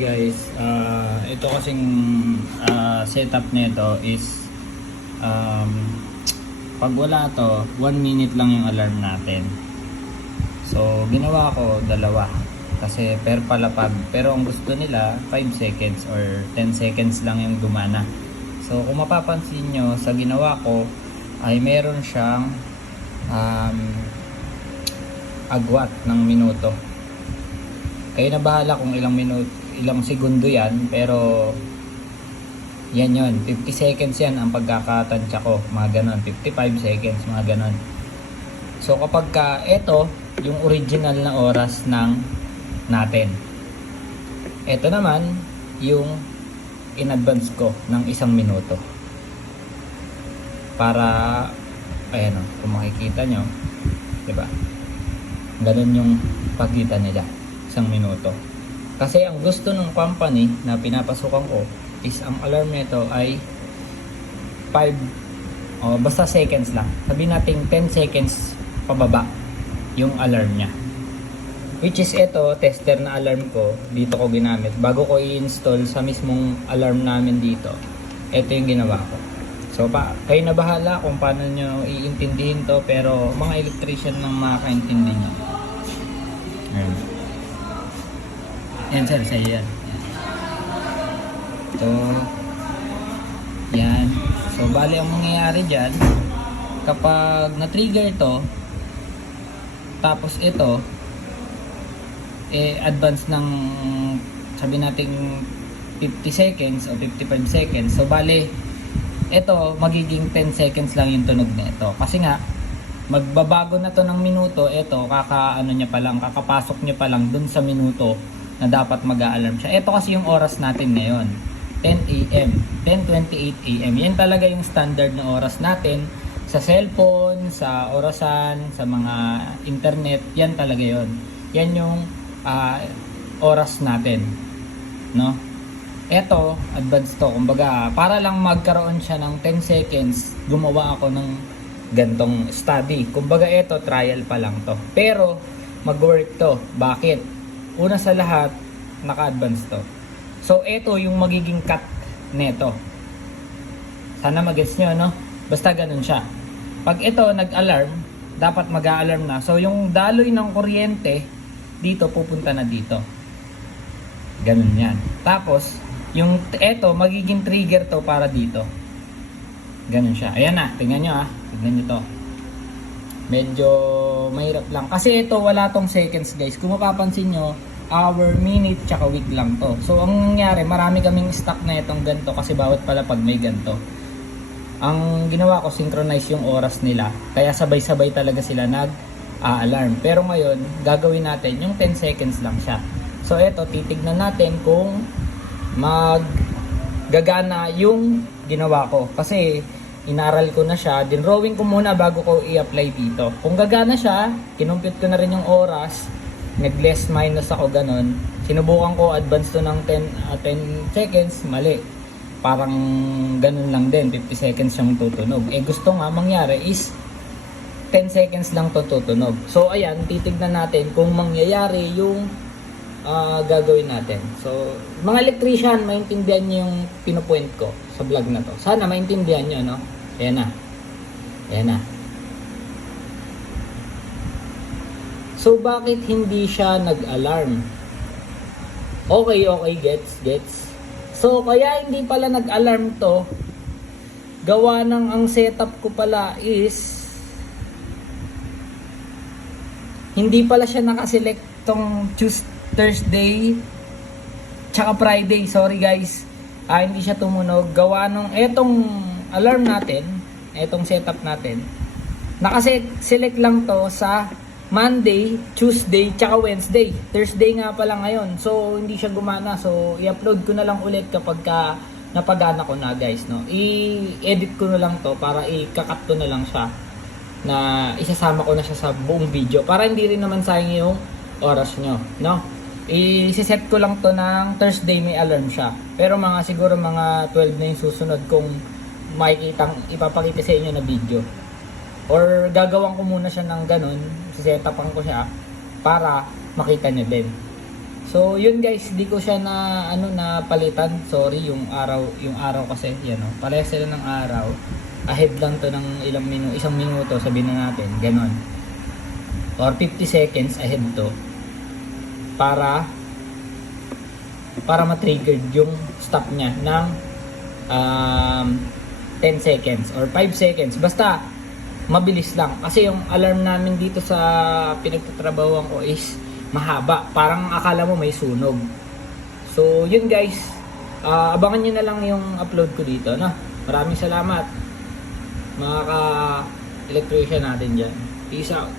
guys, ito kasing setup nito is pag wala to 1 minute lang yung alarm natin. So ginawa ko dalawa kasi per palapag, pero ang gusto nila 5 seconds or 10 seconds lang yung gumana. So kung mapapansin nyo sa ginawa ko ay meron siyang agwat ng minuto. Kayo na bahala kung ilang segundo yan, pero yan yun, 50 seconds yan ang pagkakatansya ko, mga ganon, 55 seconds, mga ganon. So kapag ito yung original na oras ng natin, ito naman yung in advance ko ng 1 minuto, para ayan o, kung makikita nyo, diba, ganon yung pagitan nila, 1 minuto. Kasi ang gusto ng company na pinapasukan ko is ang alarm nito ay 5 basta seconds lang. Sabihin natin 10 seconds pababa yung alarm niya. Which is ito, tester na alarm ko, dito ko ginamit. Bago ko i-install sa mismong alarm namin dito, ito yung ginawa ko. So kayo na bahala kung paano nyo iintindihin to, pero mga electrician nang makakaintindi nyo. Ayan. Yan sir, sa'yo yan. So, yan. So, bali ang mangyayari dyan, kapag na-trigger ito, tapos ito, advance ng, sabi natin 50 seconds o 55 seconds. So, bali, ito, magiging 10 seconds lang yung tunog nito. Kasi nga, magbabago na to ng minuto, ito, kakapasok nyo pa lang dun sa minuto na dapat mag-a-alarm siya. Ito kasi yung oras natin ngayon, 10 AM, 10:28 AM. Yan talaga yung standard na oras natin sa cellphone, sa orasan, sa mga internet. Yan talaga yon. Yan yung oras natin, no? Ito, advanced to. Kumbaga, para lang magkaroon siya ng 10 seconds, gumawa ako ng gantong study. Kumbaga, ito, trial pa lang to. Pero, mag-work to. Bakit? Una sa lahat, naka-advance to. So, ito yung magiging cut neto. Sana mag-gets nyo, no? Basta ganun siya. Pag ito nag-alarm, dapat mag-a-alarm na. So, yung daloy ng kuryente, dito, pupunta na dito. Ganun yan. Tapos, yung ito, magiging trigger to para dito. Ganun siya. Ayan na, tingnan nyo tingnan nyo to. Medyo mahirap lang. Kasi ito, wala tong seconds guys. Kung mapapansin nyo, hour, minute, tsaka week lang to. So, ang nangyari, marami kaming stock na itong ganito kasi bawat pala pag may ganito. Ang ginawa ko, synchronize yung oras nila. Kaya sabay-sabay talaga sila nag-alarm. Pero ngayon, gagawin natin yung 10 seconds lang siya. So, ito, titignan natin kung gagana yung ginawa ko. Kasi, inaral ko na siya, dinrawing ko muna bago ko i-apply dito. Kung gagana siya, kinumpute ko na rin yung oras, nag-less minus ako ganun. Sinubukan ko advance to ng 10 seconds, mali. Parang ganun lang din, 50 seconds yung tutunog. Gusto nga mangyari is 10 seconds lang to tutunog. So ayan, titignan natin kung mangyayari yung gagawin natin. So, mga electrician, maintindihan nyo yung pinupoint ko sa vlog na to. Sana maintindihan nyo, no? Ayan na. Ayan na. So, bakit hindi siya nag-alarm? Okay, gets. So, kaya hindi pala nag-alarm to, gawa ng ang setup ko pala is hindi pala siya nakaselect tong Thursday tsaka Friday. Sorry guys, hindi siya tumunog. Gawa nung etong alarm natin, etong setup natin, nakaselect lang to sa Monday, Tuesday, tsaka Wednesday. Thursday nga pala ngayon, so hindi siya gumana. So i-upload ko na lang ulit kapag napagana ko na guys, no? I-edit ko na lang to para i-cut ko na lang siya, na isasama ko na siya sa buong video para hindi rin naman sayang yung oras nyo, no? I-set ko lang to ng Thursday, may alarm siya. Pero siguro mga 12 na yung susunod kung makikitang ipapakita sa inyo na video. Or gagawin ko muna siya ng ganun, sisetapan ko siya para makita nyo din. So yun guys, di ko siya na na palitan. Sorry, yung araw kasi yan oh. Parehas sila ng araw. Ahead lang to ng isang minuto sabihin na natin, ganon. Or 50 seconds ahead to para ma-trigger yung stop niya ng 10 seconds or 5 seconds. Basta mabilis lang kasi yung alarm namin dito sa pinagtatrabahuan ko is mahaba. Parang akala mo may sunog. So, yun guys. Abangan nyo na lang yung upload ko dito. No? Maraming salamat. Mga ka-electrician natin dyan. Peace out.